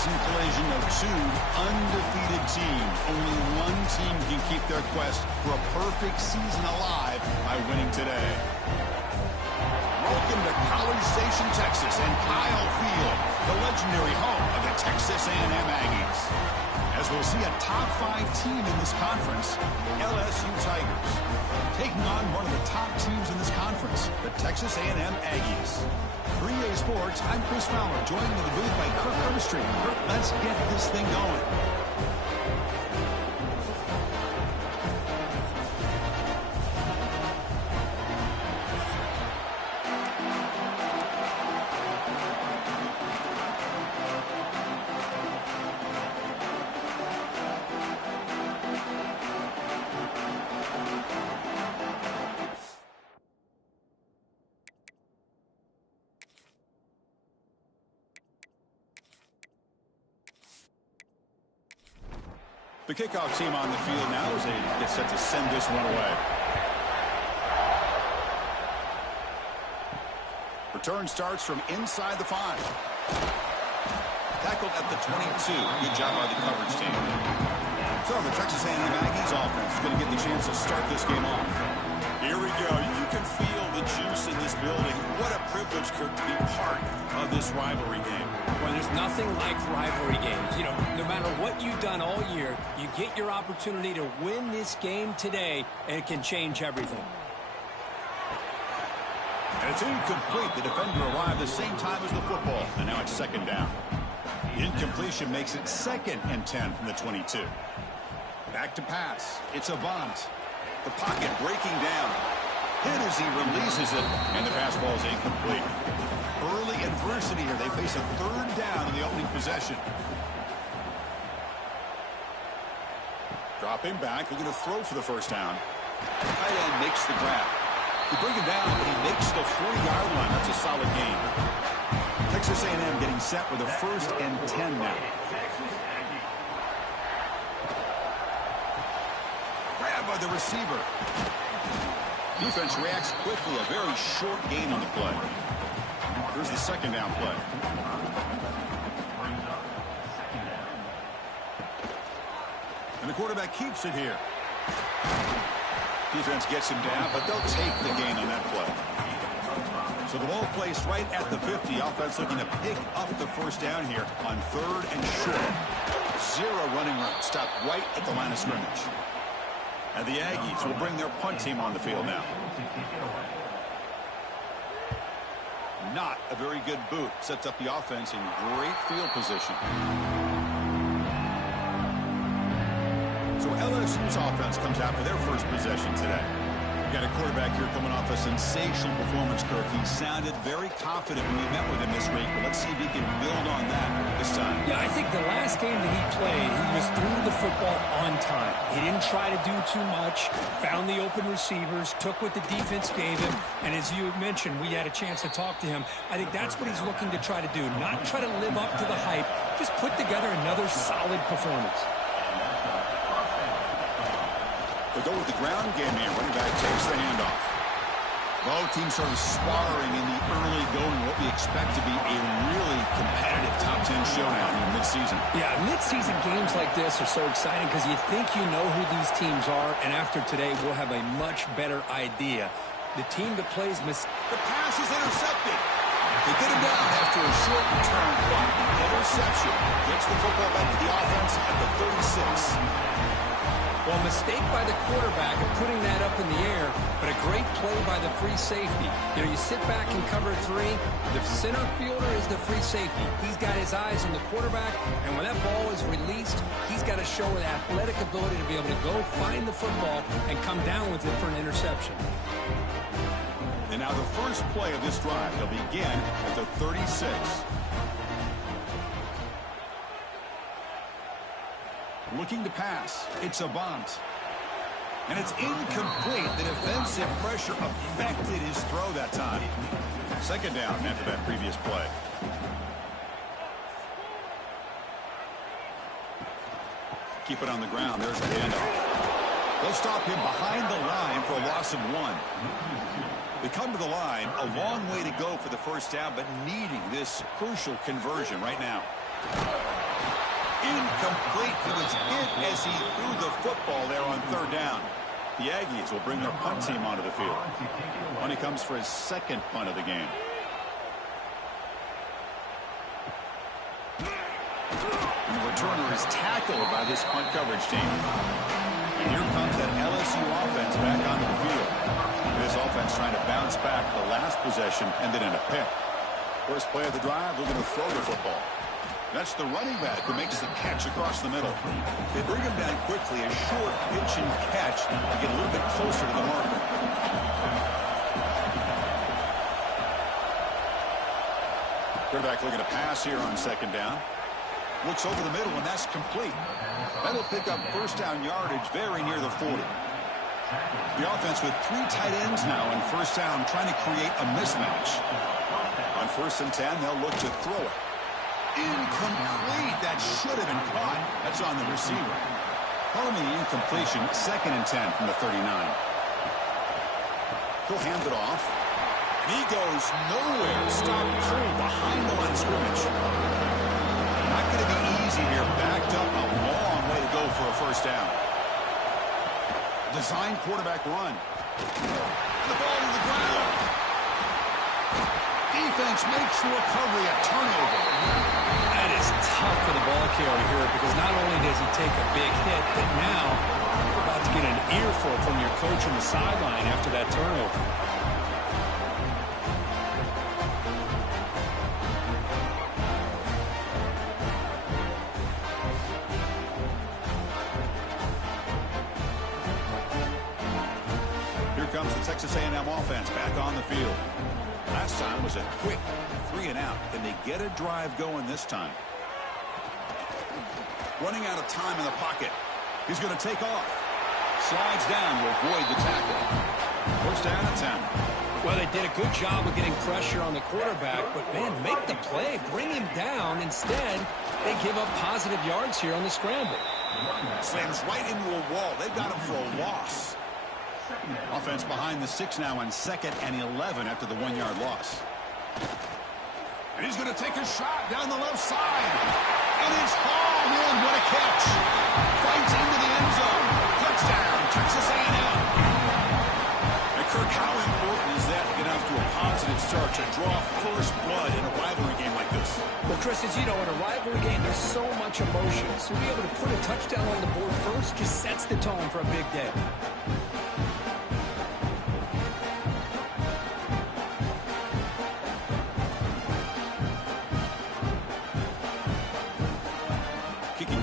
season collision of two undefeated teams. Only one team can keep their quest for a perfect season alive by winning today. Welcome to College Station, Texas, and Kyle Field, the legendary home of the Texas A&M Aggies. As we'll see a top 5 team in this conference, LSU Tigers, taking on one of the top teams in this conference, the Texas A&M Aggies. 3A Sports, I'm Chris Fowler, joined in the booth by Kirk Herbstreit. Kirk, let's get this thing going. The kickoff team on the field now as they get set to send this one away. Return starts from inside the 5. Tackled at the 22. Good job by the coverage team. So the Texas A&M Aggies offense is going to get the chance to start this game off. Here we go. You can feel the juice in this building. What a privilege, Kirk, to be part of this rivalry game. Well, there's nothing like rivalry games. You know, no matter what you've done all year, you get your opportunity to win this game today, and it can change everything. And it's incomplete. The defender arrived the same time as the football, and now it's second down. The incompletion makes it 2nd and 10 from the 22. Back to pass. It's Avant. The pocket breaking down. Hit as he releases it, and the pass ball is incomplete. Early adversity here. They face a 3rd down in the opening possession. Dropping back. Looking to throw for the first down. Tight end makes the grab. They bring him down, and he makes the 40-yard line. That's a solid gain. Texas A&M getting set with a 1st and 10 now. Grab by the receiver. Defense reacts quickly. A very short gain on the play. Here's the 2nd down play. And the quarterback keeps it here. Defense gets him down, but they'll take the gain on that play. So the ball placed right at the 50. Offense looking to pick up the first down here on 3rd and short. 0 running room. Stopped right at the line of scrimmage. And the Aggies will bring their punt team on the field now. Not a very good boot. Sets up the offense in great field position. So LSU's offense comes out for their first possession today. Got a quarterback here coming off a sensational performance, Kirk. He sounded very confident when we met with him this week, but let's see if he can build on that this time. Yeah, I think the last game that he played, he was threw the football on time. He didn't try to do too much, found the open receivers, took what the defense gave him, and as you mentioned, we had a chance to talk to him. I think that's what he's looking to try to do, not try to live up to the hype, just put together another solid performance. They go with the ground game here. Running back takes the handoff. Both teams sort of sparring in the early going, what we expect to be a really competitive top 10 showdown in midseason. Yeah, midseason games like this are so exciting because you think you know who these teams are, and after today, we'll have a much better idea. The team that plays... The pass is intercepted. They get him down after a short return. Interception. Gets the football back to the offense at the 36. Well, mistake by the quarterback of putting that up in the air, but a great play by the free safety. You know, you sit back and cover 3. The center fielder is the free safety. He's got his eyes on the quarterback, and when that ball is released, he's got to show an athletic ability to be able to go find the football and come down with it for an interception. And now the first play of this drive, they'll begin at the 36. Looking to pass. It's Avant. And it's incomplete. The defensive pressure affected his throw that time. 2nd down after that previous play. Keep it on the ground. There's the handoff. They'll stop him behind the line for a loss of 1. They come to the line. A long way to go for the first down, but needing this crucial conversion right now. Incomplete. He was hit as he threw the football there on third down. The Aggies will bring their punt team onto the field. When he comes for his second punt of the game. And the returner is tackled by this punt coverage team. And here comes that LSU offense back onto the field. This offense trying to bounce back. The last possession ended in a pick. First play of the drive, we're going to throw the football. That's the running back who makes the catch across the middle. They bring him down quickly, a short pitch and catch to get a little bit closer to the marker. Quarterback looking to pass here on second down. Looks over the middle, and that's complete. That'll pick up first down yardage very near the 40. The offense with 3 tight ends now in first down, trying to create a mismatch. On 1st and 10, they'll look to throw it. Incomplete. That should have been caught. That's on the receiver. Following the incompletion, 2nd and 10 from the 39. He'll hand it off. And he goes nowhere. Stop cold behind the line of scrimmage. Not going to be easy here. Backed up a long way to go for a first down. Design quarterback run. The ball to the ground. Defense makes the recovery a turnover. That is tough for the ball carrier here because not only does he take a big hit, but now you're about to get an earful from your coach on the sideline after that turnover. Here comes the Texas A&M offense back on the field. Last time was a quick 3 and out. Can they get a drive going this time? Running out of time in the pocket. He's going to take off. Slides down to avoid the tackle. First down and 10. Well, they did a good job of getting pressure on the quarterback, but, man, make the play. Bring him down. Instead, they give up positive yards here on the scramble. Slams right into a wall. They've got him for a loss. Offense behind the 6 now on 2nd and 11 after the 1-yard loss. And he's going to take a shot down the left side. And it's hauled in. What a catch. Fights into the end zone. Touchdown, Texas A&M. And Kirk, how important is that to get off to a positive start to draw first blood in a rivalry game like this? Well, Chris, as you know, in a rivalry game, there's so much emotion. So to be able to put a touchdown on the board first just sets the tone for a big day.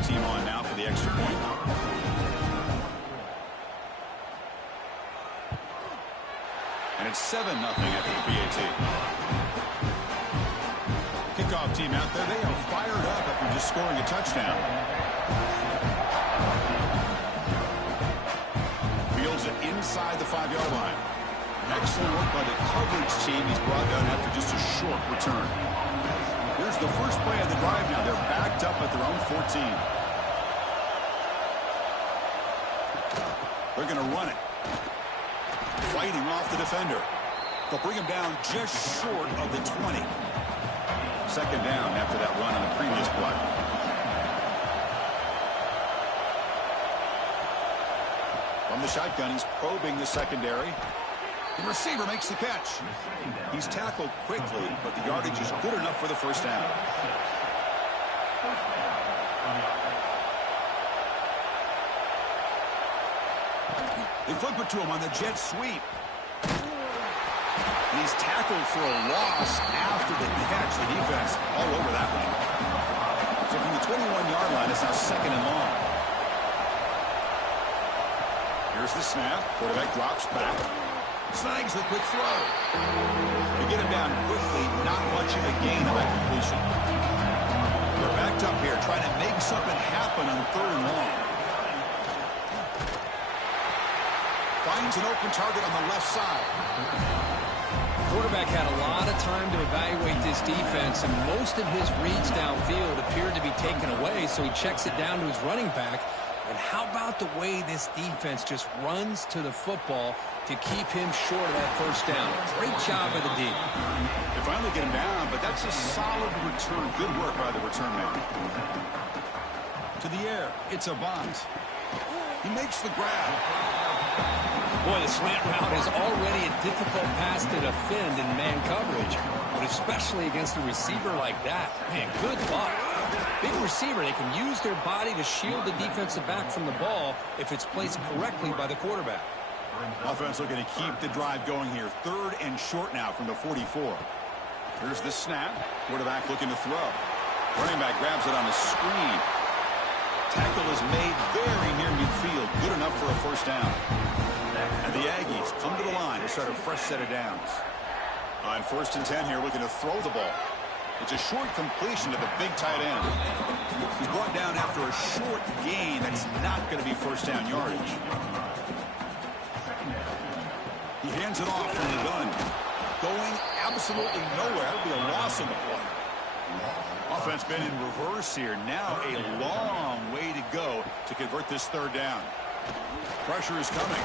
Team on now for the extra point. And it's 7-0 after the PAT. Kickoff team out there. They are fired up after just scoring a touchdown. Fields it inside the 5-yard line. Excellent work by the coverage team. He's brought down after just a short return. Here's the first play of the drive now. They're backed up at their own 14. They're going to run it. Fighting off the defender. They'll bring him down just short of the 20. 2nd down after that run on the previous play. From the shotgun, he's probing the secondary. The receiver makes the catch. He's tackled quickly, but the yardage is good enough for the first down. They flip it to him on the jet sweep. And he's tackled for a loss after the catch. The defense all over that one. So from the 21-yard line, it's now 2nd and long. Here's the snap. Quarterback drops back. Snags the quick throw. To get him down quickly, not much of a gain on that completion. They're backed up here, trying to make something happen on 3rd and long. Finds an open target on the left side. Quarterback had a lot of time to evaluate this defense, and most of his reads downfield appeared to be taken away, so he checks it down to his running back. And how about the way this defense just runs to the football to keep him short of that first down? Great job by the D. They finally get him down, but that's a solid return. Good work by the return man. To the air. It's Avant. He makes the grab. Boy, the slant route is already a difficult pass to defend in man coverage, but especially against a receiver like that. Man, good luck. Big receiver, they can use their body to shield the defensive back from the ball if it's placed correctly by the quarterback. Offense looking to keep the drive going here. 3rd and short now from the 44. Here's the snap. Quarterback looking to throw. Running back grabs it on the screen. Tackle is made very near midfield. Good enough for a first down. And the Aggies come to the line to start a fresh set of downs. On 1st and 10 here, looking to throw the ball. It's a short completion to the big tight end. He's brought down after a short gain. That's not going to be first down yardage. He hands it off from the gun. Going absolutely nowhere. That'll be a loss on the play. Offense been in reverse here. Now a long way to go to convert this 3rd down. Pressure is coming.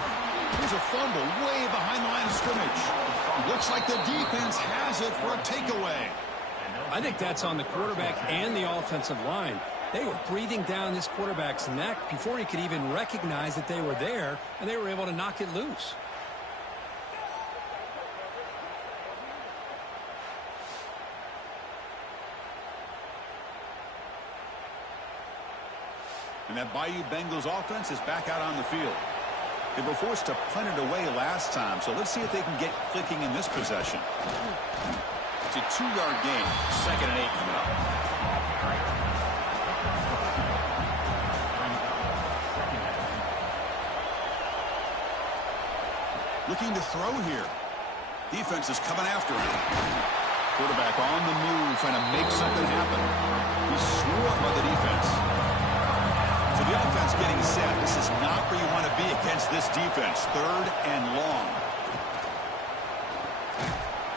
Here's a fumble way behind the line of scrimmage. Looks like the defense has it for a takeaway. I think that's on the quarterback and the offensive line. They were breathing down this quarterback's neck before he could even recognize that they were there, and they were able to knock it loose. And that Bayou Bengals offense is back out on the field. They were forced to punt it away last time, so let's see if they can get clicking in this possession. It's a 2-yard gain. 2nd and 8 coming up. Looking to throw here. Defense is coming after him. Quarterback on the move, trying to make something happen. He's swarmed by the defense. So the offense getting set. This is not where you want to be against this defense. 3rd and long.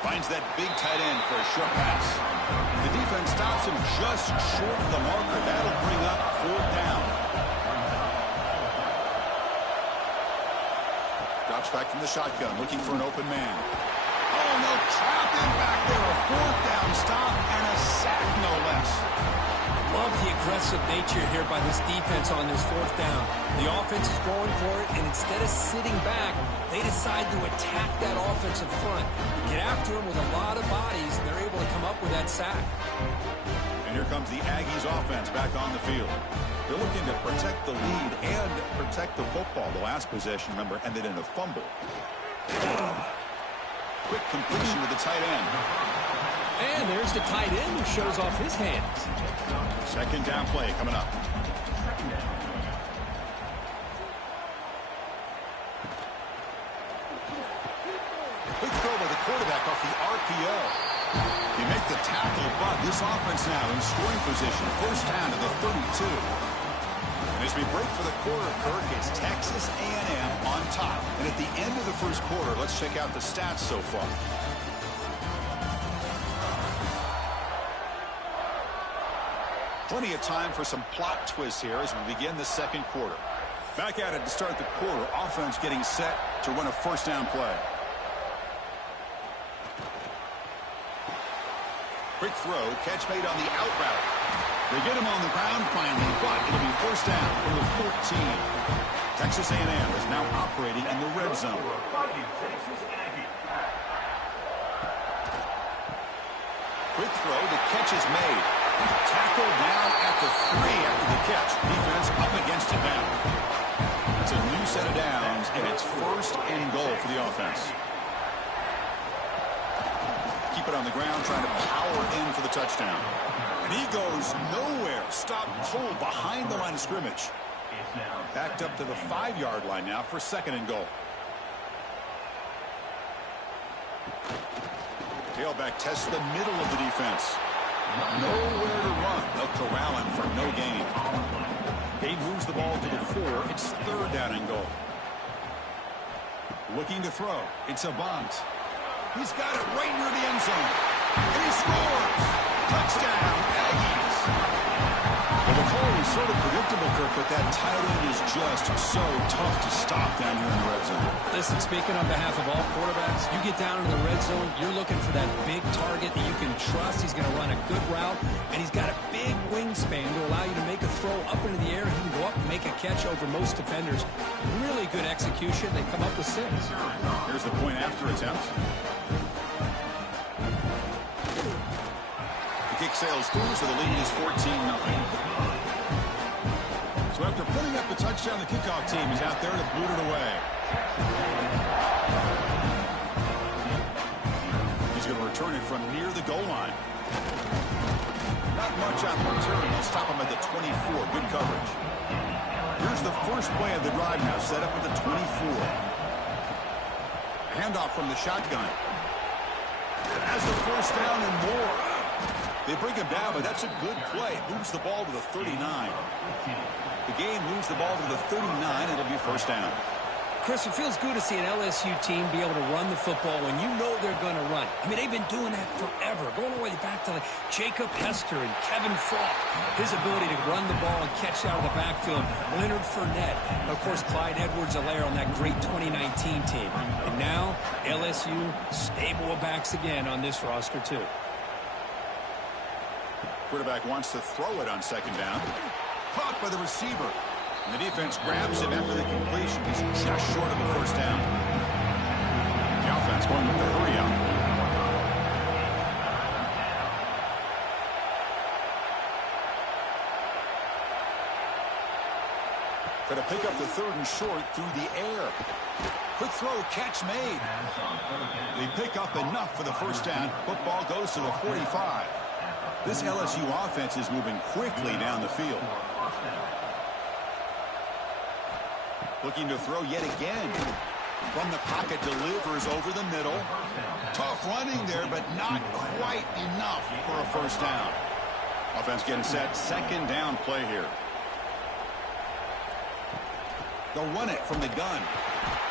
Finds that big tight end for a short pass. The defense stops him just short of the marker. That'll bring up 4th down. Drops back from the shotgun, looking for an open man. Oh, no, trap him back there. A 4th down stop and a sack, no less. Love the aggressive nature here by this defense on this 4th down. The offense is going for it, and instead of sitting back, they decide to attack that offensive front. Get after them with a lot of bodies, and they're able to come up with that sack. And here comes the Aggies offense back on the field. They're looking to protect the lead and protect the football. The last possession, remember, ended in a fumble. Quick completion to the tight end. And there's the tight end who shows off his hands. 2nd down play coming up. Quick throw by the quarterback off the RPO. You make the tackle, but this offense now in scoring position. 1st down to the 32. And as we break for the quarter, Kirk, it's Texas A&M on top. And at the end of the 1st quarter, let's check out the stats so far. Plenty of time for some plot twists here as we begin the 2nd quarter. Back at it to start the quarter. Offense getting set to run a 1st down play. Quick throw, catch made on the out route. They get him on the ground finally, but it'll be 1st down from the 14. Texas A&M is now operating in the red zone. Quick throw, the catch is made. Tackle down at the 3 after the catch. Defense up against it now. It's a new set of downs, and it's 1st and goal for the offense. Keep it on the ground, trying to power in for the touchdown. And he goes nowhere. Stopped cold behind the line of scrimmage. Backed up to the 5-yard line now for 2nd and goal. Tailback tests the middle of the defense. Nowhere to run. They'll corral him for no gain. He moves the ball to the 4. It's 3rd down and goal. Looking to throw. It's Avant. He's got it right near the end zone. And he scores! Touchdown, Aggies! Well, the call was sort of predictable, Kirk, but that tight end is just so tough to stop down here in the red zone. Listen, speaking on behalf of all quarterbacks, you get down in the red zone, you're looking for that big target that you can trust. He's going to run a good route, and he's got a big wingspan to allow you to make a throw up into the air. He can go up and make a catch over most defenders. Really good execution. They come up with 6. Here's the point after attempt. The kick sails through, so the lead is 14-0. So after putting up a touchdown, the kickoff team is out there to boot it away. He's going to return it from near the goal line. Not much on the return. They'll stop him at the 24. Good coverage. Here's the first play of the drive now, set up at the 24. Handoff from the shotgun. Has the first down and more. They bring him down, but that's a good play. Moves the ball to the 39. The game moves the ball to the 39. It'll be first down. Chris, it feels good to see an LSU team be able to run the football when you know they're going to run. I mean, they've been doing that forever, going all the way back to like Jacob Hester and Kevin Falk. His ability to run the ball and catch out of the backfield. Leonard Fournette. And of course, Clyde Edwards-Helaire on that great 2019 team. And now, LSU stable of backs again on this roster, too. Quarterback wants to throw it on second down. Caught by the receiver. And the defense grabs him after the completion. He's just short of a first down. The offense going with the hurry out. Going to pick up the 3rd and short through the air. Quick throw, catch made. They pick up enough for the first down. Football goes to the 45. This LSU offense is moving quickly down the field. Looking to throw yet again. From the pocket, delivers over the middle. Tough running there, but not quite enough for a first down. Offense getting set. Second down play here. They'll run it from the gun.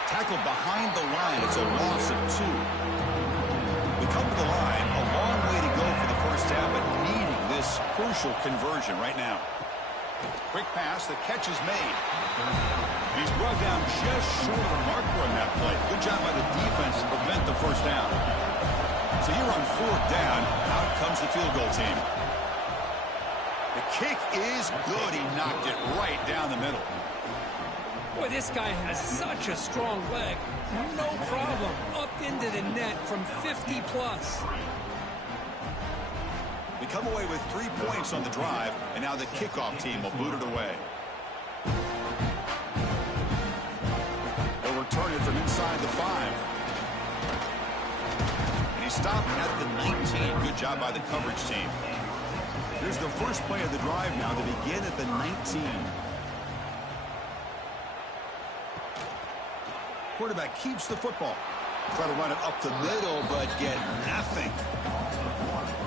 Tackled behind the line. It's a loss of 2. We come to the line. A long way to go for the first down, but needing this crucial conversion right now. Quick pass. The catch is made. He's brought down just short of the marker on that play. Good job by the defense to prevent the first down. So here on 4th down, out comes the field goal team. The kick is good. He knocked it right down the middle. Boy, this guy has such a strong leg. No problem. Up into the net from 50 plus. We come away with 3 points on the drive, and now the kickoff team will boot it away. They'll return it from inside the 5. And he stopped at the 19. Good job by the coverage team. Here's the first play of the drive now to begin at the 19. Quarterback keeps the football. Try to run it up the middle, but get nothing.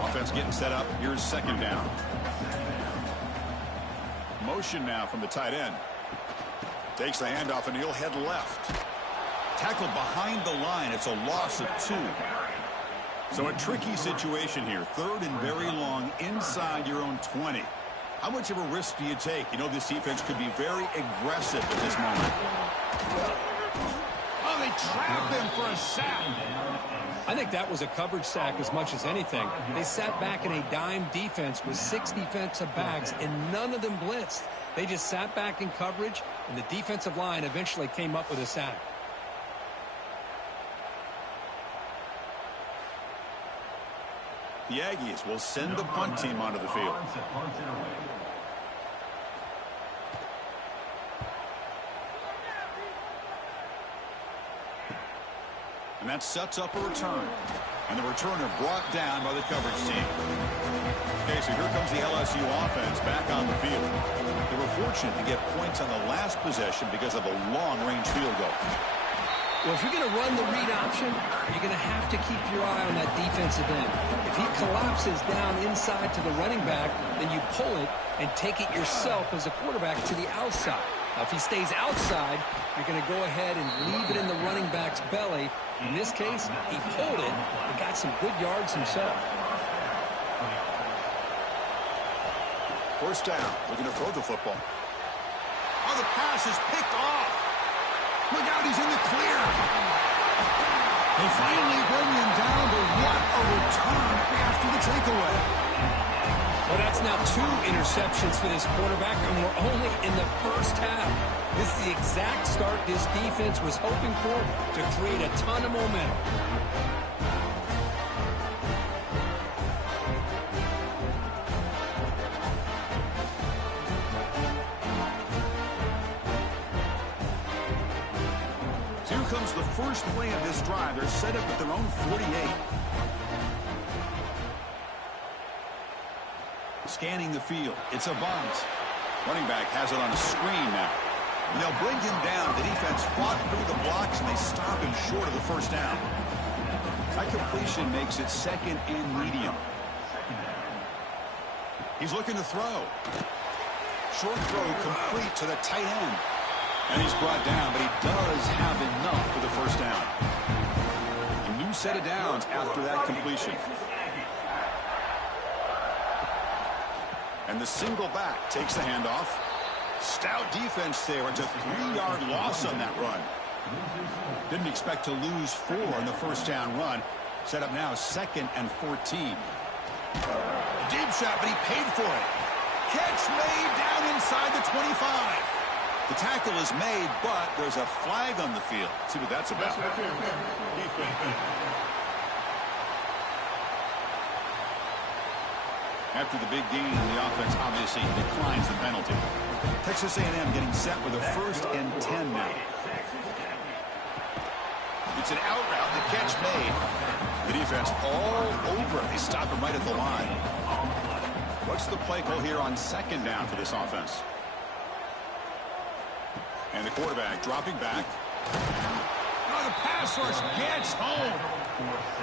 Offense getting set up. Here's second down. Motion now from the tight end. Takes the handoff, and he'll head left. Tackled behind the line. It's a loss of 2. So a tricky situation here. 3rd and very long inside your own 20. How much of a risk do you take? You know this defense could be very aggressive at this moment. Oh, they trap him for a sack. I think that was a coverage sack as much as anything. They sat back in a dime defense with 6 defensive backs, and none of them blitzed. They just sat back in coverage, and the defensive line eventually came up with a sack. The Aggies will send the punt team onto the field. And that sets up a return. And the returner brought down by the coverage team. Okay, so here comes the LSU offense back on the field. They were fortunate to get points on the last possession because of a long-range field goal. Well, if you're going to run the read option, you're going to have to keep your eye on that defensive end. If he collapses down inside to the running back, then you pull it and take it yourself as a quarterback to the outside. Now, if he stays outside, you're going to go ahead and leave it in the running back's belly. In this case, he pulled it and got some good yards himself. First down. Looking to throw the football. Oh, the pass is picked off. Look out, he's in the clear. They finally bring him down, but what a return after the takeaway. Well, that's now 2 interceptions for this quarterback, and we're only in the first half. This is the exact start this defense was hoping for to create a ton of momentum. Here comes the first play of this drive. They're set up at their own 48. Scanning the field. It's a bunt. Running back has it on a screen now. And they'll bring him down. The defense fought through the blocks, and they stop him short of the first down. That completion makes it second and medium. He's looking to throw. Short throw complete to the tight end. And he's brought down, but he does have enough for the first down. A new set of downs after that completion. And the single back takes the handoff. Stout defense there. It's a 3-yard loss on that run. Didn't expect to lose 4 on the first down run. Set up now 2nd and 14. Deep shot, but he paid for it. Catch made down inside the 25. The tackle is made, but there's a flag on the field. Let's see what that's about. After the big gain, the offense obviously declines the penalty. Texas A&M getting set with a 1st and 10 now. It's an out route. The catch made. The defense all over it. They stop him right at the line. What's the play call here on 2nd down for this offense? And the quarterback dropping back. Oh, the pass rush gets home.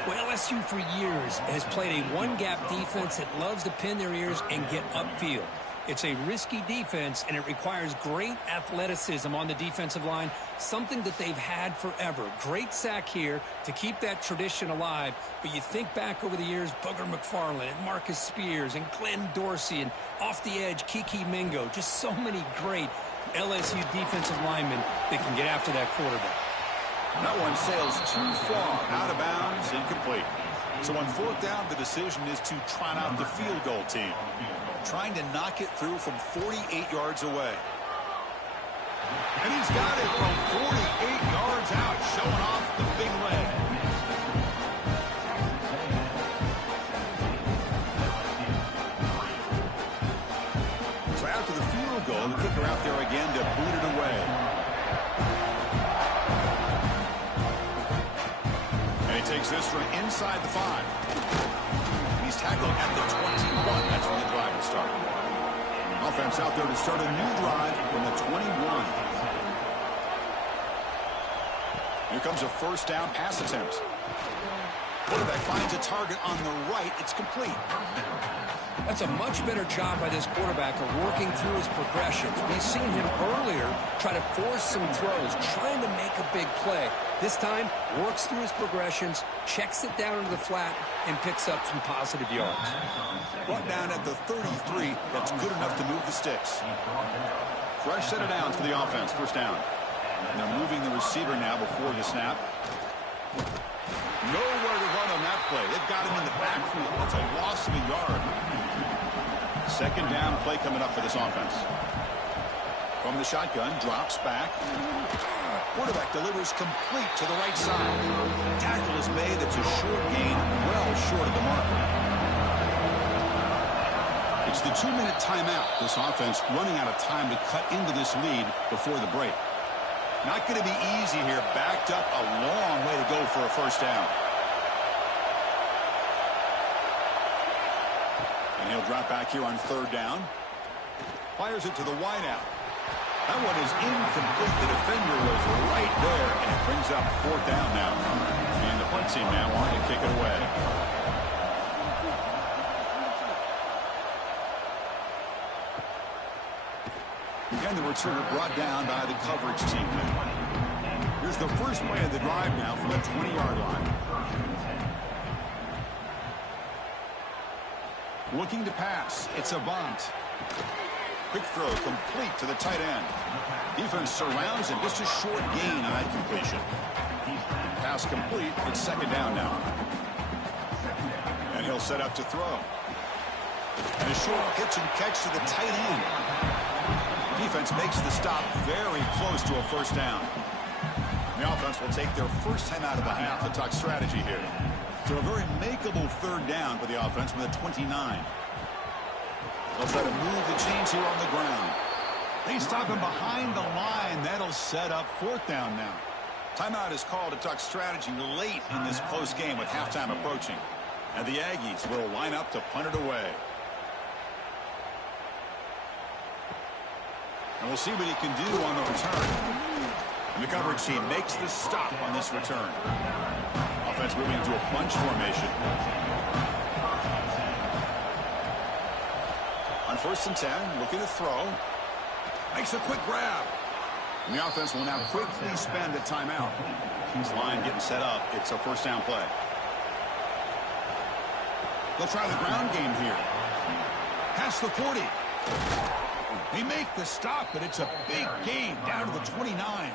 Well, LSU for years has played a one-gap defense that loves to pin their ears and get upfield. It's a risky defense, and it requires great athleticism on the defensive line, something that they've had forever. Great sack here to keep that tradition alive, but you think back over the years, Booger McFarland and Marcus Spears and Glenn Dorsey and off the edge, Kiki Mingo, just so many great LSU defensive linemen that can get after that quarterback. That one sails too far, out of bounds, incomplete. So on 4th down, the decision is to trot out the field goal team, trying to knock it through from 48 yards away. And he's got it from 48 yards out, showing off the big leg. So after the field goal, the kicker out there again to boot it away. Takes this from inside the 5. He's tackled at the 21. That's when the drive will start. Offense out there to start a new drive from the 21. Here comes a 1st down pass attempt. Quarterback finds a target on the right. It's complete. That's a much better job by this quarterback of working through his progressions. We've seen him earlier try to force some throws, trying to make a big play. This time, works through his progressions, checks it down into the flat, and picks up some positive yards. Brought down at the 33. That's good enough to move the sticks. Fresh set of downs for the offense. 1st down. And they're moving the receiver now before the snap. Nowhere to run on that play. They've got him in the backfield. That's a loss of a yard. 2nd down play coming up for this offense. From the shotgun, drops back. Quarterback delivers complete to the right side. Tackle is made. It's a short gain, well short of the marker. It's the 2-minute timeout. This offense running out of time to cut into this lead before the break. Not going to be easy here. Backed up a long way to go for a 1st down. And he'll drop back here on 3rd down. Fires it to the wideout. That one is incomplete. The defender was right there, and it brings up 4th down now. And the punt team now on to kick it away. And the returner brought down by the coverage team. Here's the first play of the drive now from the 20-yard line. Looking to pass. It's a bunt. Quick throw complete to the tight end. Defense surrounds him. Just a short gain on that completion. pass complete. It's second down now. And he'll set up to throw. And a short pitch and catch to the tight end. Defense makes the stop very close to a first down. The offense will take their first time out of the half to talk strategy here. So a very makeable third down for the offense with a 29. They'll try to move the chains here on the ground. They stop him behind the line. That'll set up fourth down now. Timeout is called to talk strategy late in this close game with halftime approaching. And the Aggies will line up to punt it away. And we'll see what he can do on the return. And the coverage team makes the stop on this return. Offense moving into a bunch formation. On 1st and 10, looking to throw. Makes a quick grab. And the offense will now quickly spend a timeout. This line getting set up. It's a first down play. They'll try the ground game here. Past the 40. They make the stop, but it's a big gain down to the 29.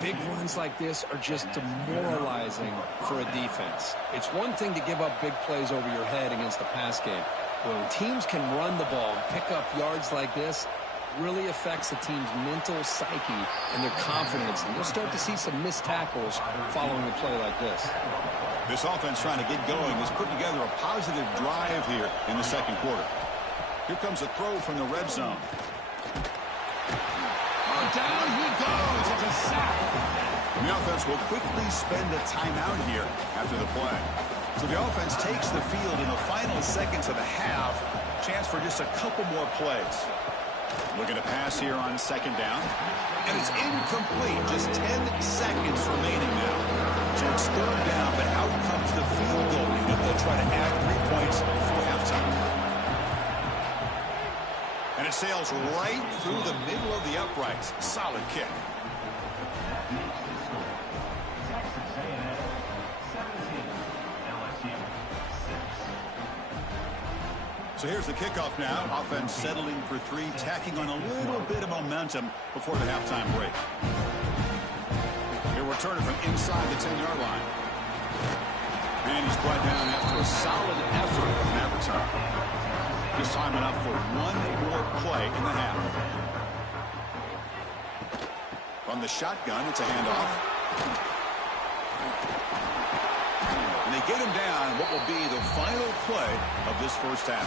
Big runs like this are just demoralizing for a defense. It's one thing to give up big plays over your head against the pass game. When teams can run the ball and pick up yards like this, really affects the team's mental psyche and their confidence. And you'll start to see some missed tackles following a play like this. This offense trying to get going has put together a positive drive here in the second quarter. Here comes a throw from the red zone. Oh, down he goes. It's a sack. And the offense will quickly spend a timeout here after the play. So the offense takes the field in the final seconds of the half. Chance for just a couple more plays. Looking to pass here on second down. And it's incomplete. Just 10 seconds remaining now. So it's third down, but out comes the field goal unit. They'll try to add 3 points for halftime. And it sails right through the middle of the uprights. Solid kick. So here's the kickoff now. Offense settling for 3, tacking on a little bit of momentum before the halftime break. He'll return it from inside the 10-yard line. And he's brought down after a solid effort on that return. Just time enough for one more play in the half. From the shotgun, it's a handoff. And they get him down what will be the final play of this first half.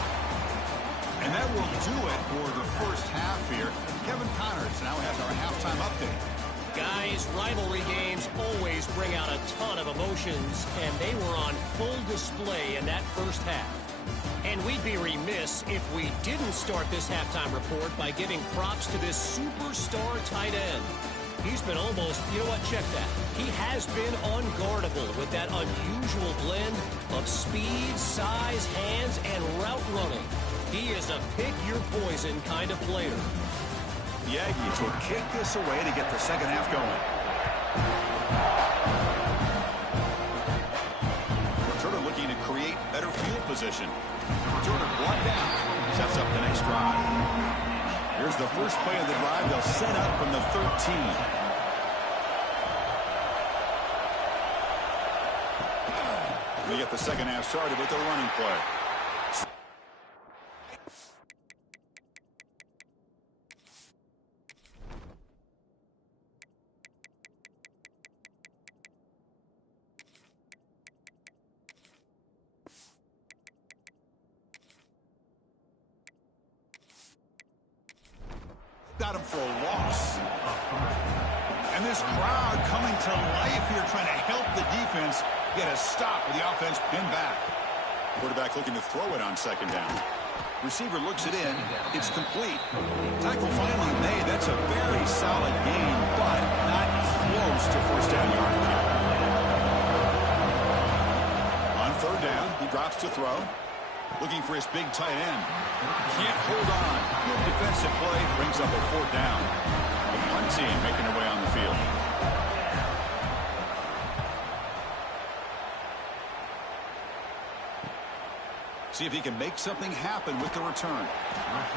And that will do it for the first half here. Kevin Connors now has our halftime update. Guys, rivalry games always bring out a ton of emotions, and they were on full display in that first half. And we'd be remiss if we didn't start this halftime report by giving props to this superstar tight end. He's been almost, you know what, check that. He has been unguardable with that unusual blend of speed, size, hands, and route running. He is a pick-your-poison kind of player. The Aggies will kick this away to get the second half going. Returner looking to create better field position. Returner brought down. Sets up the next drive. Here's the first play of the drive. They'll set up from the 13. We get the second half started with the running play. Got him for a loss. And this crowd coming to life here trying to help the defense get a stop with the offense pinned back. Quarterback looking to throw it on second down. Receiver looks it in. It's complete. Tackle finally made. That's a very solid gain, but not close to first down yardage. On third down, he drops to throw. Looking for his big tight end. Can't hold on. Good defensive play. Brings up a fourth down. The punt team making their way on the field. See if he can make something happen with the return.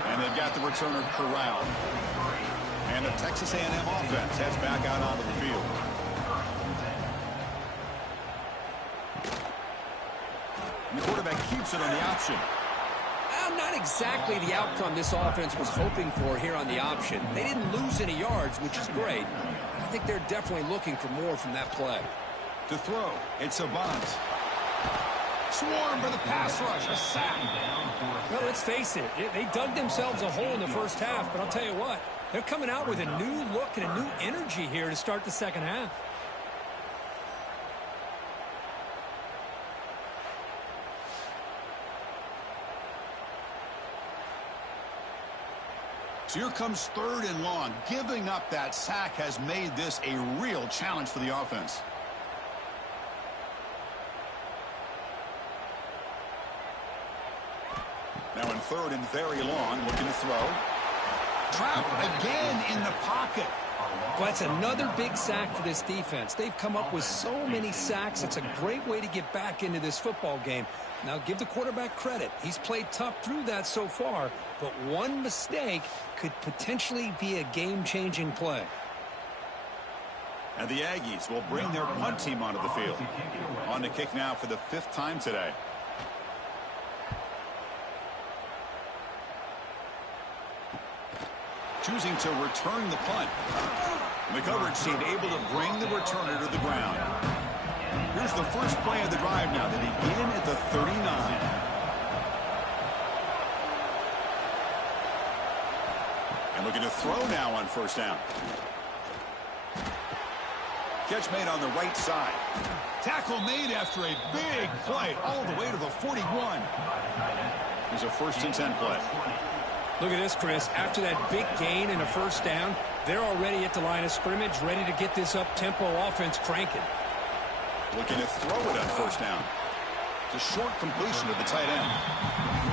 And they've got the returner corralled. And the Texas A&M offense heads back out onto the field. And the quarterback keeps it on the option. Well, not exactly the outcome this offense was hoping for here on the option. They didn't lose any yards, which is great. I think they're definitely looking for more from that play. To throw, it's a bunt. Swarm for the pass rush, a sack. Well, let's face it, they dug themselves a hole in the first half, but I'll tell you what, they're coming out with a new look and a new energy here to start the second half. So here comes 3rd and long. Giving up that sack has made this a real challenge for the offense. Now in 3rd and very long, looking to throw. Trapped again in the pocket. Well, that's another big sack for this defense. They've come up with so many sacks. It's a great way to get back into this football game. Now, give the quarterback credit. He's played tough through that so far, but one mistake could potentially be a game-changing play. And the Aggies will bring their punt team onto the field. On to kick now for the 5th time today. Choosing to return the punt. And the coverage team able to bring the returner to the ground. Here's the first play of the drive now. They begin at the 39. And looking to throw now on 1st down. Catch made on the right side. Tackle made after a big play all the way to the 41. Here's a 1st and 10 play. Look at this, Chris. After that big gain and a 1st down, they're already at the line of scrimmage, ready to get this up-tempo offense cranking. Looking to throw it on 1st down. It's a short completion to the tight end.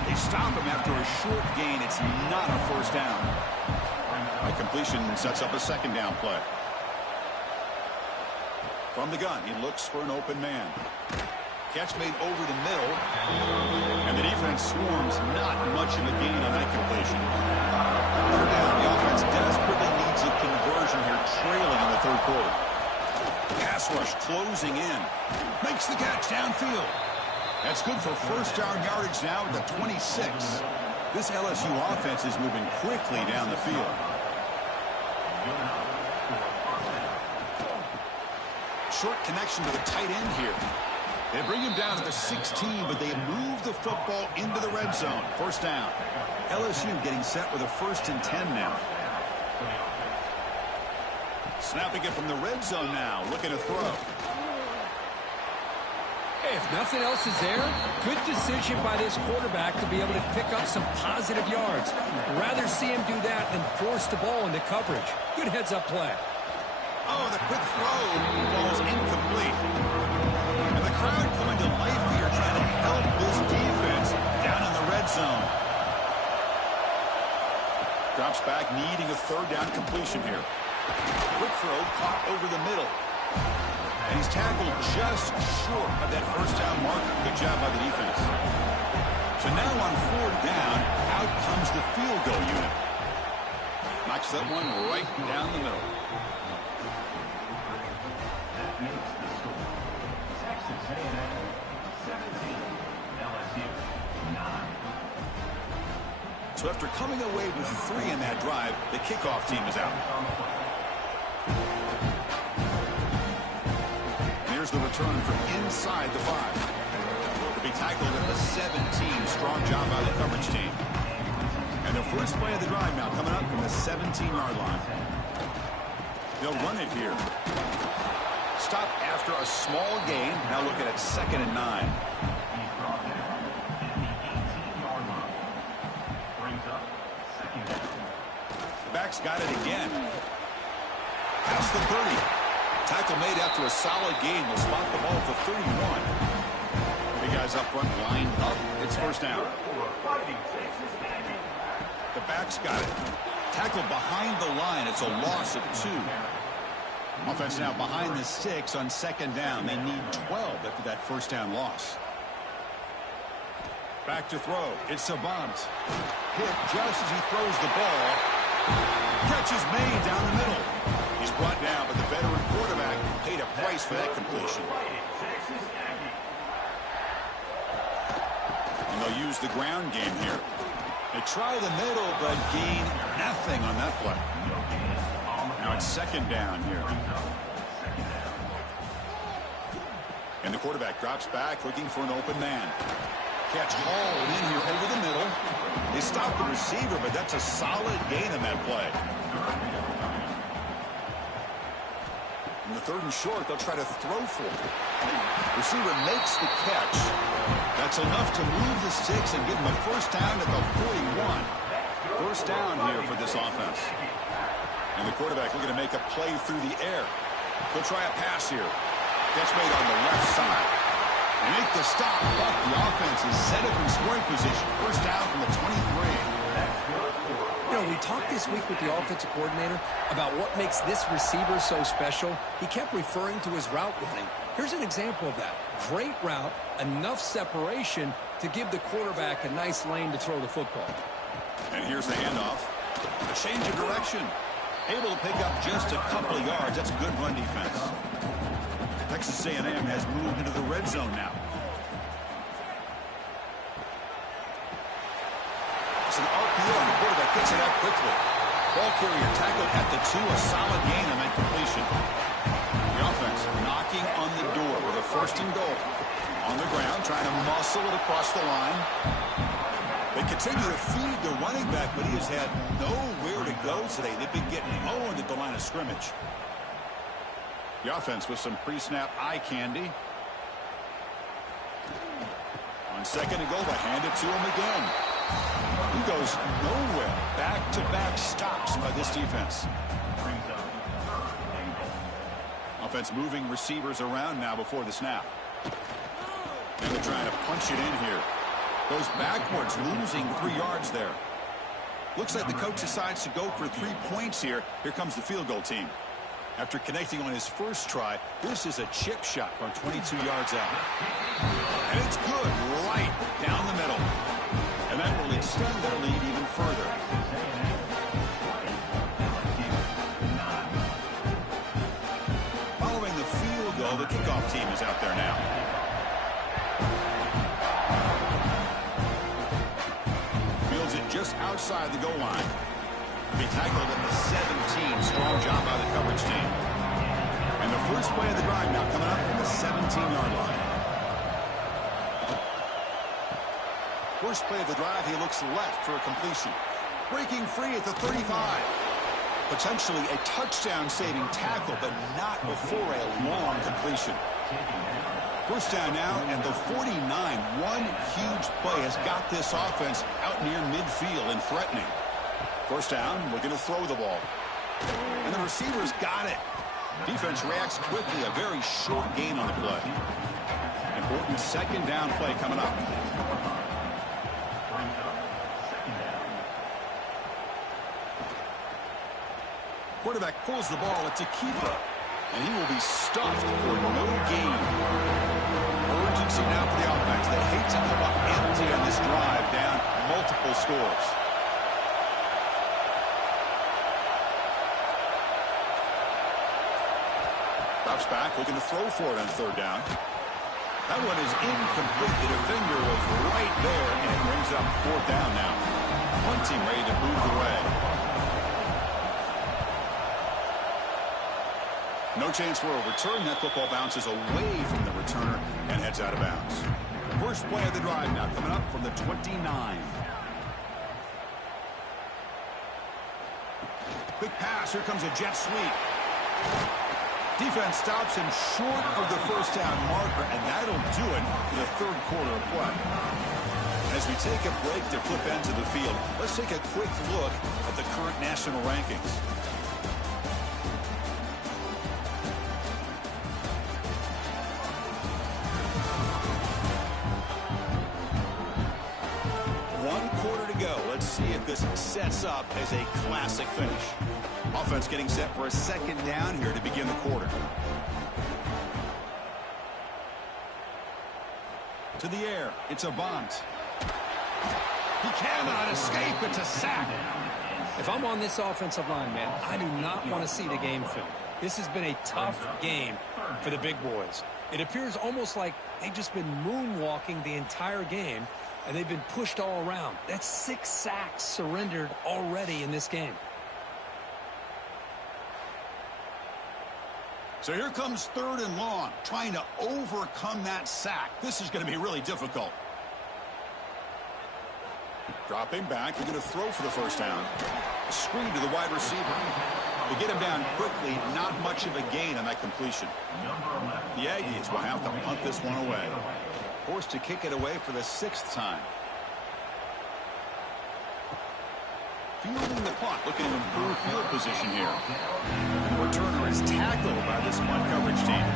They stop him after a short gain. It's not a 1st down. The completion sets up a 2nd down play. From the gun, he looks for an open man. Catch made over the middle. And the defense swarms. Not much of a gain on that completion. 3rd down. The offense desperately needs a conversion here, trailing in the 3rd quarter. Pass rush closing in. Makes the catch downfield. That's good for 1st down yardage now at the 26. This LSU offense is moving quickly down the field. Short connection to the tight end here. They bring him down to the 16, but they move the football into the red zone. 1st down. LSU getting set with a 1st and 10 now. Snapping it from the red zone now. Looking to throw. Hey, if nothing else is there, good decision by this quarterback to be able to pick up some positive yards. Rather see him do that than force the ball into coverage. Good heads-up play. Oh, the quick throw falls incomplete. And the crowd coming to life here trying to help this defense down in the red zone. Drops back, needing a 3rd down completion here. Quick throw caught over the middle. And he's tackled just short of that 1st down marker. Good job by the defense. So now on 4th down, out comes the field goal unit. Knocks that one right down the middle. So after coming away with 3 in that drive, the kickoff team is out. And here's the return from inside the 5. To be tackled at the 17. Strong job by the coverage team. And the first play of the drive now coming up from the 17-yard line. They'll run it here. Stop after a small gain. Now looking at 2nd and 9. Back's got it again. Past the 30. Tackle made after a solid gain. Will spot the ball for 31. Big guys up front lined up. It's 1st down. The back's got it. Tackle behind the line. It's a loss of 2. Offense now behind the 6 on 2nd down. They need 12 after that 1st down loss. Back to throw. It's a bunt. Hit just as he throws the ball. Catch is made down the middle. He's brought down, but the veteran quarterback paid a price for that completion. And they'll use the ground game here. They try the middle, but gain nothing on that play. Now it's second down here. And the quarterback drops back, looking for an open man. Catch hauled in here over the middle. They stop the receiver, but that's a solid gain on that play. In the third and short, they'll try to throw for it. Receiver makes the catch. That's enough to move the sticks and give them a first down at the 41. First down here for this offense. And the quarterback looking to make a play through the air. He'll try a pass here. Catch made on the left side. Make the stop, but the offense is set up in scoring position. First down from the 23. You know, we talked this week with the offensive coordinator about what makes this receiver so special. He kept referring to his route running. Here's an example of that. Great route, enough separation to give the quarterback a nice lane to throw the football. And here's the handoff. A change of direction. Able to pick up just a couple of yards. That's good run defense. Texas A&M has moved into the red zone now. It's an RPO, and the quarterback gets it out quickly. Ball carrier tackled at the 2, a solid gain on that completion. The offense knocking on the door with a first and goal. On the ground, trying to muscle it across the line. They continue to feed the running back, but he has had nowhere to go today. They've been getting owned at the line of scrimmage. The offense with some pre-snap eye candy. On second and goal, they hand it to him again. He goes nowhere. Back-to-back stops by this defense. Offense moving receivers around now before the snap. And they're trying to punch it in here. Goes backwards, losing 3 yards there. Looks like the coach decides to go for 3 points here. Here comes the field goal team. After connecting on his first try, this is a chip shot from 22 yards out. And it's good, right down the middle. And that will extend their lead even further. Following the field goal, the kickoff team is out there now. Fields it just outside the goal line. Be tackled at the 17. Strong job by the coverage team. And the first play of the drive now coming up from the 17-yard line. First play of the drive, he looks left for a completion. Breaking free at the 35. Potentially a touchdown-saving tackle, but not before a long completion. First down now, and the 49. One huge play has got this offense out near midfield and threatening. First down, looking to throw the ball. And the receiver's got it. Defense reacts quickly, a very short gain on the play. Important second down play coming up. Quarterback pulls the ball, it's a keeper. And he will be stuffed for no gain. Urgency now for the offense. They hate to come up empty on this drive, down multiple scores. Drops back, looking to throw for it on third down. That one is incomplete. The defender was right there, and it brings up fourth down now. One team ready to move away. No chance for a return. That football bounces away from the returner and heads out of bounds. First play of the drive now coming up from the 29. Quick pass. Here comes a jet sweep. Defense stops him short of the first down marker, and that'll do it for the third quarter of play. As we take a break to flip into the field, let's take a quick look at the current national rankings. Let's see if this sets up as a classic finish. Offense getting set for a second down here to begin the quarter. To the air, it's a bunt. He cannot escape, it's a sack. If I'm on this offensive line, man, I do not want to see the game film. This has been a tough game for the big boys. It appears almost like they've just been moonwalking the entire game, and they've been pushed all around. That's 6 sacks surrendered already in this game. So here comes 3rd and long, trying to overcome that sack. This is going to be really difficult. Dropping back, they're going to throw for the first down. A screen to the wide receiver. They get him down quickly, not much of a gain on that completion. The Aggies will have to punt this one away. Forced to kick it away for the 6th time. Fielding the punt, looking to improve field position here. And the returner is tackled by this punt coverage team.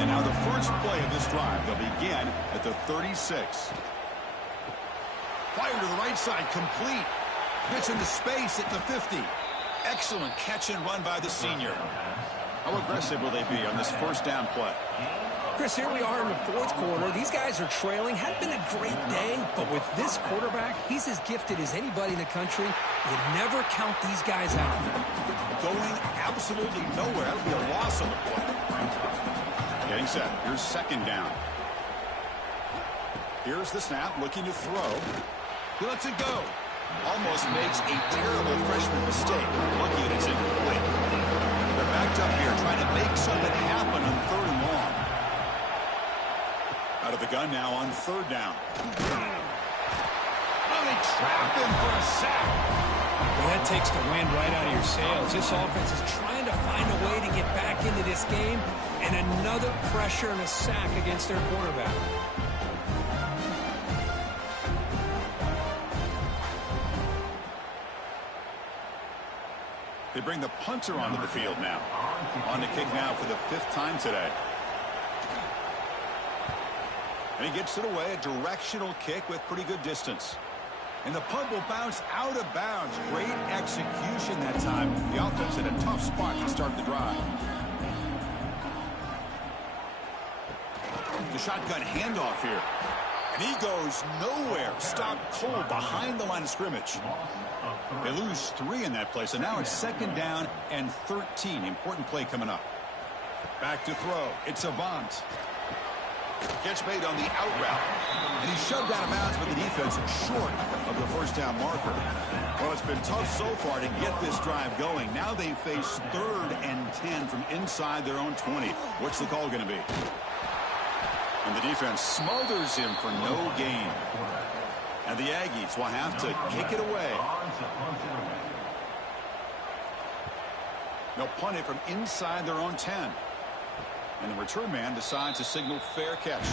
And now the first play of this drive, they'll begin at the 36. Fire to the right side, complete. Gets into space at the 50. Excellent catch and run by the senior. How aggressive will they be on this first down play? Chris, here we are in the 4th quarter. These guys are trailing. Hadn't been a great day, but with this quarterback, he's as gifted as anybody in the country. You never count these guys out. Going absolutely nowhere. That'll be a loss on the play. Getting set. Here's 2nd down. Here's the snap, looking to throw. He lets it go. Almost makes a terrible freshman mistake. Lucky that it's incomplete. They're backed up here, trying to make something happen on 3rd and long. Out of the gun now on 3rd down. Oh, they trap him for a sack. Well, that takes the wind right out of your sails. This offense is trying to find a way to get back into this game, and another pressure and a sack against their quarterback. They bring the punter onto the field now. On to kick now for the 5th time today. And he gets it away, a directional kick with pretty good distance. And the punt will bounce out of bounds. Great execution that time. The offense in a tough spot to start the drive. The shotgun handoff here. And he goes nowhere. Stopped cold behind the line of scrimmage. They lose 3 in that play, so now it's 2nd down and 13. Important play coming up. Back to throw. It's Avant. Catch made on the out route. And he's shoved out of bounds, but the defense short of the first down marker. Well, it's been tough so far to get this drive going. Now they face 3rd and 10 from inside their own 20. What's the call going to be? And the defense smothers him for no gain. And the Aggies will have to kick it away. They'll punt it from inside their own 10. And the return man decides to signal fair catch.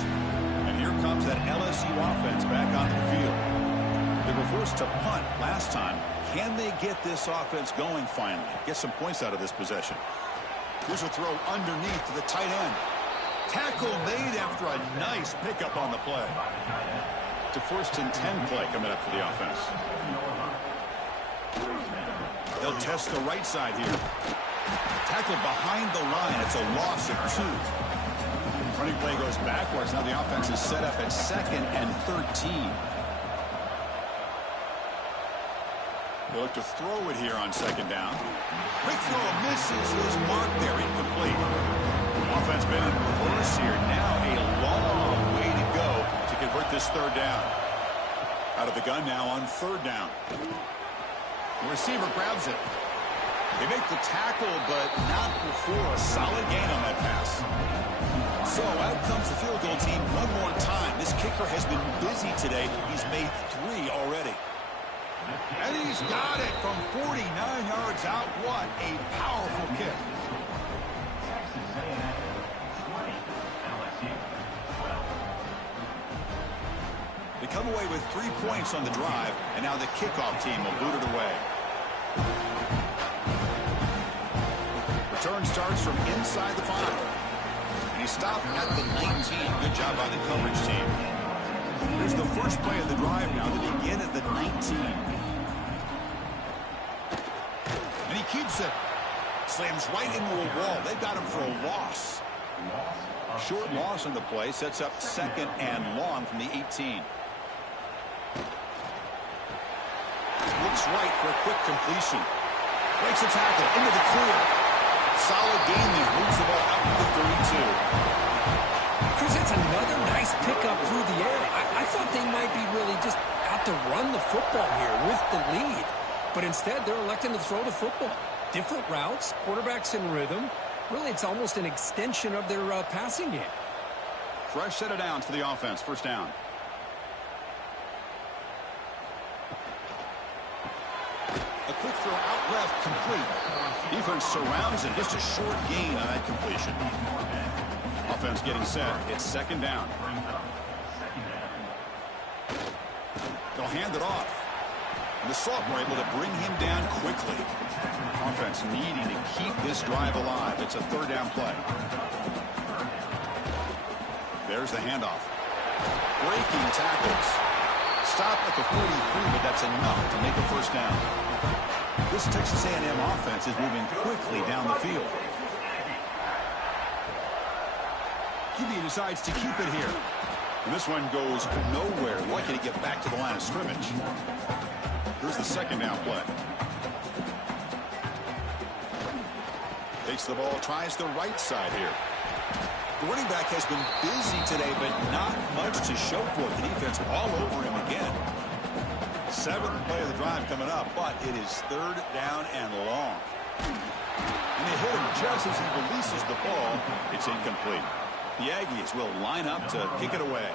And here comes that LSU offense back onto the field. They were forced to punt last time. Can they get this offense going finally? Get some points out of this possession. Here's a throw underneath to the tight end. Tackle made after a nice pickup on the play. It's a 1st and 10 play coming up for the offense. They'll test the right side here. Tackled behind the line. It's a loss of 2. Running play goes backwards. Now the offense is set up at 2nd and 13. They look to throw it here on 2nd down. Quick throw misses his mark there. Incomplete. Offense been in reverse here. Now a long way to go to convert this 3rd down. Out of the gun now on 3rd down. The receiver grabs it. They make the tackle, but not before a solid gain on that pass. So out comes the field goal team one more time. This kicker has been busy today. He's made 3 already. And he's got it from 49 yards out. What a powerful kick. They come away with 3 points on the drive, and now the kickoff team will boot it away. Return starts from inside the 5. And he stopped at the 19. Good job by the coverage team. Here's the first play of the drive now. They begin at the 19. And he keeps it. Slams right into a wall. They've got him for a loss. Short loss on the play. Sets up 2nd and long from the 18. Looks right for a quick completion. Breaks the tackle into the clear. Solid gain there. Moves the ball out to the 32. Chris, that's another nice pickup through the air. I thought they might be football here with the lead. But instead, they're electing to throw the football. Different routes, quarterbacks in rhythm. Really, it's almost an extension of their passing game. Fresh set of downs for the offense. First down. A quick throw out left, complete. Defense surrounds it. Just a short gain on that completion. Offense getting set. It's second down. They'll hand it off. And the Salt were able to bring him down quickly. Offense needing to keep this drive alive. It's a third down play. There's the handoff. Breaking tackles. Stop at the 43, but that's enough to make a first down. This Texas A&M offense is moving quickly down the field. QB decides to keep it here. And this one goes nowhere. Lucky to get back to the line of scrimmage. Here's the second down play. Takes the ball, tries the right side here. The running back has been busy today, but not much to show for it. The defense all over him again. Seventh play of the drive coming up, but it is third down and long. And they hit him just as he releases the ball. It's incomplete. The Aggies will line up to kick it away.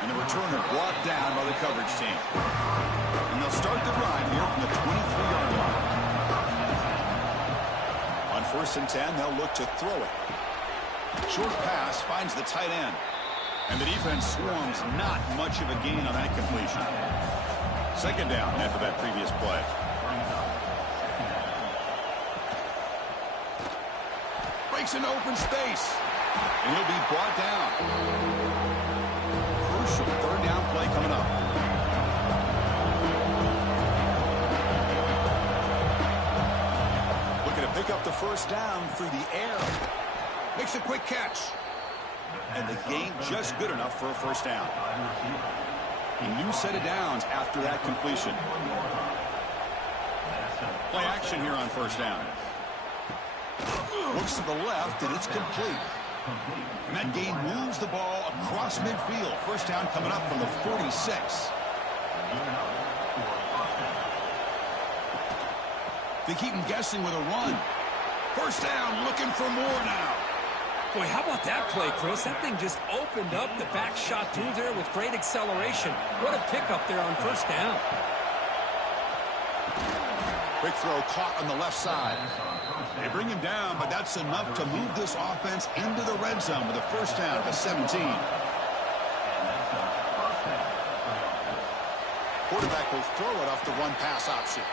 And the returner brought down by the coverage team. And they'll start the drive here from the 23-yard line. On 1st and 10, they'll look to throw it. Short pass finds the tight end. And the defense swarms not much of a gain on that completion. Second down after that previous play. Breaks into open space. And he'll be brought down. Crucial third down play coming up. Looking to pick up the first down through the air. Makes a quick catch. And the gain just good enough for a first down. A new set of downs after that completion. Play action here on first down. Looks to the left, and it's complete. And that gain moves the ball across midfield. First down coming up from the 46. They keep him guessing with a run. First down, looking for more now. Boy, how about that play, Chris? That thing just opened up. The back shot through there with great acceleration. What a pickup there on first down. Quick throw caught on the left side. They bring him down, but that's enough to move this offense into the red zone with a first down at the 17. Quarterback will throw it off the run-pass option.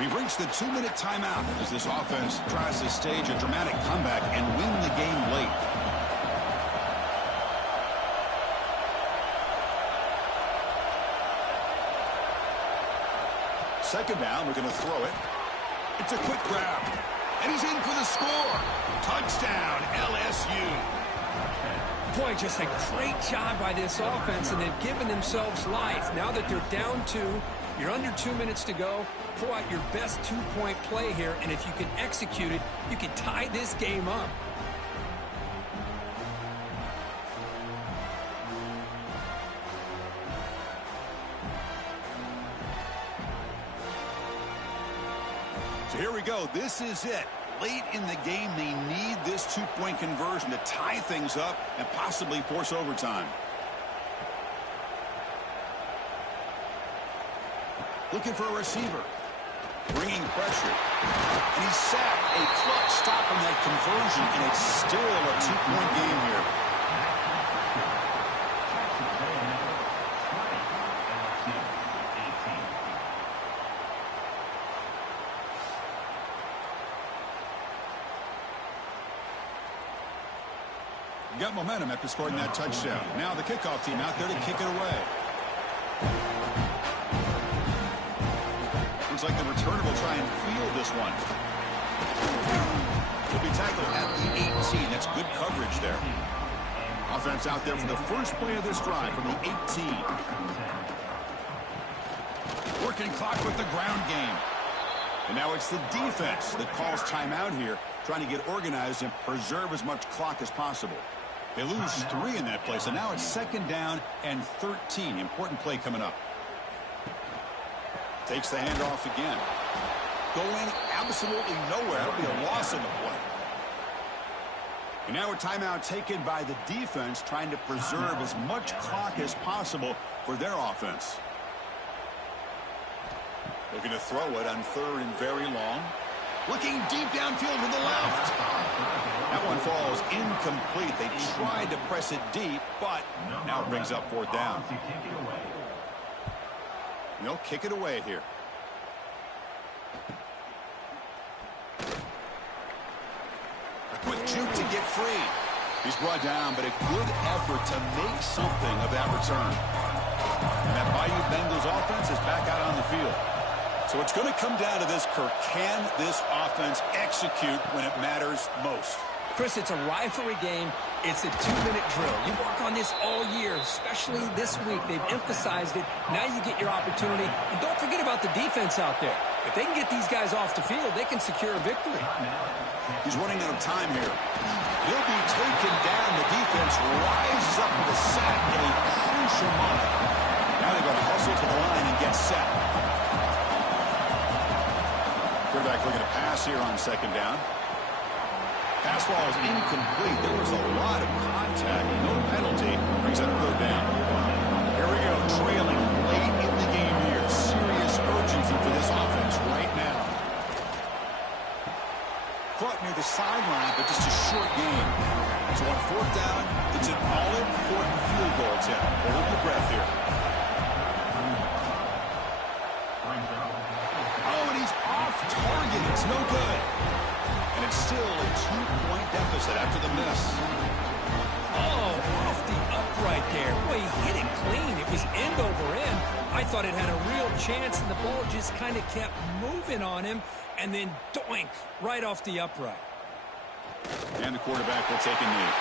We've reached the 2-minute timeout as this offense tries to stage a dramatic comeback and win the game late. Second down, we're going to throw it. It's a quick grab. And he's in for the score. Touchdown, LSU. Boy, just a great job by this offense, and they've given themselves life. Now that they're down 2, you're under 2 minutes to go. Pull out your best 2-point play here, and if you can execute it, you can tie this game up. So here we go. This is it. Late in the game, they need this 2-point conversion to tie things up and possibly force overtime. Looking for a receiver. Bringing pressure. And he's sacked. A clutch stop on that conversion, and it's still a 2-point game here. Got momentum after scoring that touchdown. Now the kickoff team out there to kick it away. Looks like the returner will try and field this one. He'll be tackled at the 18. That's good coverage there. Offense out there for the first play of this drive from the 18. Working clock with the ground game. And now it's the defense that calls timeout here trying to get organized and preserve as much clock as possible. They lose 3 in that play, so now it's 2nd down and 13. Important play coming up. Takes the handoff again. Going absolutely nowhere. It'll be a loss on the play. And now a timeout taken by the defense, trying to preserve as much clock as possible for their offense. Looking to throw it on 3rd and very long. Looking deep downfield to the left. That one falls incomplete. They tried to press it deep, but now it brings up 4th down. They'll kick it away here. A quick juke to get free. He's brought down, but a good effort to make something of that return. And that Bayou Bengals offense is back out on the field. So it's going to come down to this, Kirk. Can this offense execute when it matters most? Chris, it's a rivalry game. It's a 2-minute drill. You work on this all year, especially this week. They've emphasized it. Now you get your opportunity. And don't forget about the defense out there. If they can get these guys off the field, they can secure a victory. He's running out of time here. He'll be taken down. The defense rises up with a sack in a crucial moment. Now they've got to hustle to the line and get set. Quarterback looking to pass here on 2nd down. Pass ball is incomplete. There was a lot of contact. No penalty. Brings up 3rd down. Here we go. Trailing late in the game here. Serious urgency for this offense right now. Caught near the sideline, but just a short game. So on 4th down, it's an all-important field goal attempt. Hold your breath here. Oh, and he's off target. It's no good. And it's still a 2-point deficit after the miss. Oh, off the upright there. Boy, he hit it clean. It was end over end. I thought it had a real chance, and the ball just kind of kept moving on him, and then doink, right off the upright. And the quarterback will take a knee.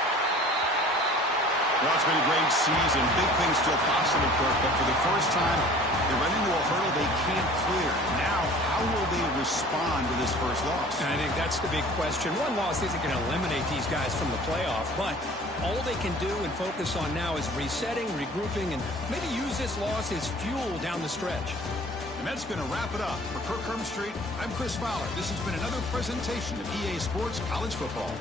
Well, it's been a great season. Big things still possible, Kirk, but for the first time, they run into a hurdle they can't clear. Now, how will they respond to this first loss? And I think that's the big question. One loss isn't going to eliminate these guys from the playoff, but all they can do and focus on now is resetting, regrouping, and maybe use this loss as fuel down the stretch. And that's going to wrap it up. For Kirk Hermstreet, I'm Chris Fowler. This has been another presentation of EA Sports College Football.